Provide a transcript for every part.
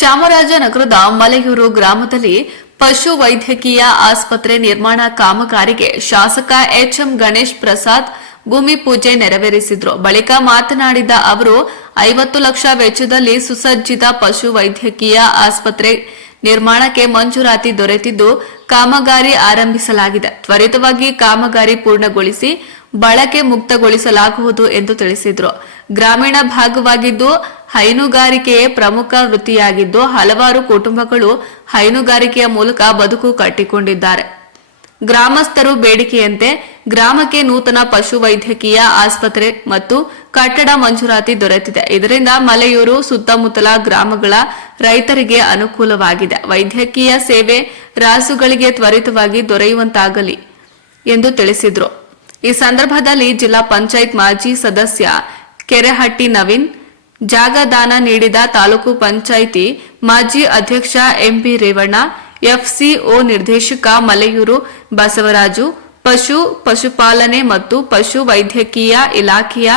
ಚಾಮರಾಜನಗರದ ಮಲೆಯೂರು ಗ್ರಾಮದಲ್ಲಿ ಪಶು ವೈದ್ಯಕೀಯ ಆಸ್ಪತ್ರೆ ನಿರ್ಮಾಣ ಕಾಮಗಾರಿಗೆ ಶಾಸಕ ಎಚ್ಎಂ ಗಣೇಶ್ ಪ್ರಸಾದ್ ಭೂಮಿ ಪೂಜೆ ನೆರವೇರಿಸಿದ್ರು. ಬಳಿಕ ಮಾತನಾಡಿದ ಅವರು, ಐವತ್ತು ಲಕ್ಷ ವೆಚ್ಚದಲ್ಲಿ ಸುಸಜ್ಜಿತ ಪಶು ವೈದ್ಯಕೀಯ ಆಸ್ಪತ್ರೆ ನಿರ್ಮಾಣಕ್ಕೆ ಮಂಜೂರಾತಿ ದೊರೆತಿದ್ದು ಕಾಮಗಾರಿ ಆರಂಭಿಸಲಾಗಿದೆ. ತ್ವರಿತವಾಗಿ ಕಾಮಗಾರಿ ಪೂರ್ಣಗೊಳಿಸಿ ಬಳಕೆ ಮುಕ್ತಗೊಳಿಸಲಾಗುವುದು ಎಂದು ತಿಳಿಸಿದರು. ಗ್ರಾಮೀಣ ಭಾಗವಾಗಿದ್ದು ಹೈನುಗಾರಿಕೆಯೇ ಪ್ರಮುಖ ವೃತ್ತಿಯಾಗಿದ್ದು ಹಲವಾರು ಕುಟುಂಬಗಳು ಹೈನುಗಾರಿಕೆಯ ಮೂಲಕ ಬದುಕು ಕಟ್ಟಿಕೊಂಡಿದ್ದಾರೆ. ಗ್ರಾಮಸ್ಥರು ಬೇಡಿಕೆಯಂತೆ ಗ್ರಾಮಕ್ಕೆ ನೂತನ ಪಶು ವೈದ್ಯಕೀಯ ಆಸ್ಪತ್ರೆ ಮತ್ತು ಕಟ್ಟಡ ಮಂಜೂರಾತಿ ದೊರೆತಿದೆ. ಇದರಿಂದ ಮಲೆಯೂರು, ಸುತ್ತಮುತ್ತಲ ಗ್ರಾಮಗಳ ರೈತರಿಗೆ ಅನುಕೂಲವಾಗಿದೆ. ವೈದ್ಯಕೀಯ ಸೇವೆ ರಾಸುಗಳಿಗೆ ತ್ವರಿತವಾಗಿ ದೊರೆಯುವಂತಾಗಲಿ ಎಂದು ತಿಳಿಸಿದರು. ಈ ಸಂದರ್ಭದಲ್ಲಿ ಜಿಲ್ಲಾ ಪಂಚಾಯತ್ ಮಾಜಿ ಸದಸ್ಯ ಕೆರೆಹಟ್ಟಿ ನವೀನ್, ಜಾಗ ದಾನ ನೀಡಿದ ತಾಲೂಕು ಪಂಚಾಯಿತಿ ಮಾಜಿ ಅಧ್ಯಕ್ಷ ಎಂಪಿ ರೇವಣ್ಣ ಎಫ್ಸಿಒ ನಿರ್ದೇಶಕ ಮಲೆಯೂರು ಬಸವರಾಜು ಪಶು, ಪಶುಪಾಲನೆ ಮತ್ತು ಪಶು ವೈದ್ಯಕೀಯ ಇಲಾಖೆಯ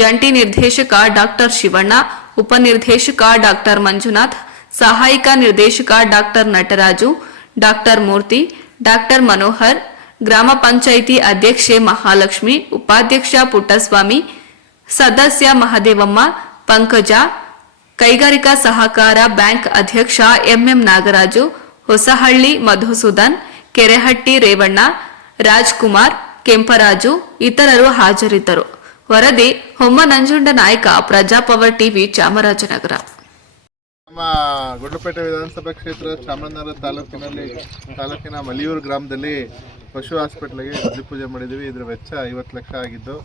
ಜಂಟಿ ನಿರ್ದೇಶಕ ಡಾಕ್ಟರ್ ಶಿವಣ್ಣ, ಉಪನಿರ್ದೇಶಕ ಡಾಕ್ಟರ್ ಮಂಜುನಾಥ್, ಸಹಾಯಕ ನಿರ್ದೇಶಕ doctor Nataraju doctor Murthy doctor Manohar, ಗ್ರಾಮ ಪಂಚಾಯಿತಿ ಅಧ್ಯಕ್ಷೆ ಮಹಾಲಕ್ಷ್ಮಿ, ಉಪಾಧ್ಯಕ್ಷ ಪುಟ್ಟಸ್ವಾಮಿ, ಸದಸ್ಯ ಮಹದೇವಮ್ಮ, ಪಂಕಜ, ಕೈಗಾರಿಕಾ ಸಹಕಾರ ಬ್ಯಾಂಕ್ ಅಧ್ಯಕ್ಷ ಎಂಎಂ ನಾಗರಾಜು, ಹೊಸಹಳ್ಳಿ ಮಧುಸೂದನ್, ಕೆರೆಹಟ್ಟಿ ರೇವಣ್ಣ ರಾಜ್ಕುಮಾರ್, ಕೆಂಪರಾಜು ಇತರರು ಹಾಜರಿದ್ದರು. ವರದಿ ಹೊಮ್ಮ ನಂಜುಂಡ ನಾಯಕ, ಪ್ರಜಾಪವರ್ ಟಿವಿ, ಚಾಮರಾಜನಗರ. ನಮ್ಮ ಗುಡ್ಲಪೇಟೆ ವಿಧಾನಸಭಾ ಕ್ಷೇತ್ರ ಚಾಮರಾಜನಗರ ತಾಲೂಕಿನಲ್ಲಿ, ತಾಲೂಕಿನ ಮಲಿಯೂರು ಗ್ರಾಮದಲ್ಲಿ ಪಶು ಹಾಸ್ಪಿಟ್ಲಿಗೆ ಬುದ್ಧಿ ಪೂಜೆ ಮಾಡಿದ್ವಿ. ಇದ್ರ ವೆಚ್ಚ ಐವತ್ತು ಲಕ್ಷ ಆಗಿದ್ದು,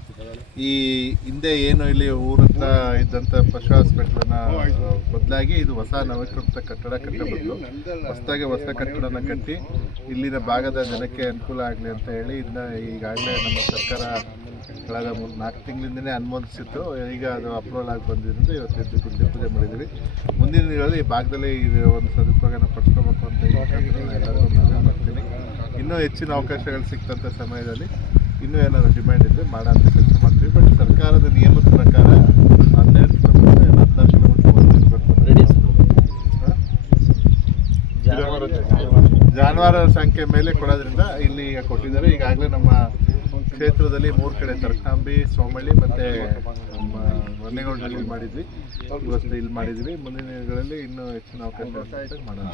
ಈ ಹಿಂದೆ ಏನು ಇಲ್ಲಿ ಊರತ್ತ ಇದ್ದಂಥ ಪಶು ಹಾಸ್ಪಿಟ್ಲನ್ನ ಬದಲಾಗಿ ಇದು ಹೊಸ ನವೀಕೃತ ಕಟ್ಟಡ ಕಟ್ಟಬಹುದು ಹೊಸದಾಗಿ ಹೊಸ ಕಟ್ಟಡನ ಕಟ್ಟಿ ಇಲ್ಲಿನ ಭಾಗದ ಜನಕ್ಕೆ ಅನುಕೂಲ ಆಗಲಿ ಅಂತ ಹೇಳಿ ಇದನ್ನ ಈಗಾಗಲೇ ನಮ್ಮ ಸರ್ಕಾರ ಕಳೆದ ಮೂರು, ನಾಲ್ಕು ತಿಂಗಳಿಂದನೇ ಅನುಮೋದಿಸಿತ್ತು. ಈಗ ಅದು ಅಪ್ರೂವಲ್ ಆಗಿ ಬಂದಿದ್ದರಿಂದ ಇವತ್ತು ಎದ್ದು ಗುಂಡಿ ಪೂಜೆ ಮಾಡಿದ್ದೀವಿ. ಮುಂದಿನ ದಿನಗಳಲ್ಲಿ ಈ ಭಾಗದಲ್ಲಿ ಒಂದು ಸದುಪಯೋಗನ ಪಡಿಸ್ಕೋಬೇಕು ಅಂತ ಹೇಳಿ ಇನ್ನೂ ಹೆಚ್ಚಿನ ಅವಕಾಶಗಳು ಸಿಕ್ತಂಥ ಸಮಯದಲ್ಲಿ ಇನ್ನೂ ಏನಾದರೂ ಡಿಮ್ಯಾಂಡ್ ಇದ್ದರೆ ಅಂತ ಕೆಲಸ ಮಾಡ್ತೀವಿ. ಬಟ್ ಸರ್ಕಾರದ ನಿಯಮದ ಪ್ರಕಾರ ಹನ್ನೆರಡು ಕಿಲೋಮೀಟರ್ ಏನು ಹದಿನಾರು ಕಿಲೋಮೀಟರ್ ಒಂದು ಇರಬೇಕು ಜಾನುವಾರು ಸಂಖ್ಯೆ. ಮೇಲೆ ಕೊಡೋದ್ರಿಂದ ಇಲ್ಲಿ ಈಗ ಕೊಟ್ಟಿದ್ದಾರೆ. ಈಗಾಗಲೇ ನಮ್ಮ ಕ್ಷೇತ್ರದಲ್ಲಿ ಮೂರು ಕಡೆ ತರಕಾಂಬಿ ಸೋಮಳ್ಳಿ ಮತ್ತು ನಮ್ಮ ಮನೆಗೌಡಲ್ಲಿ ಮಾಡಿದ್ವಿ. ಇವತ್ತು ಇಲ್ಲಿ ಮಾಡಿದ್ವಿ. ಮುಂದಿನ ದಿನಗಳಲ್ಲಿ ಇನ್ನೂ ಹೆಚ್ಚಿನ ಅವಕಾಶ ಮಾಡೋಣ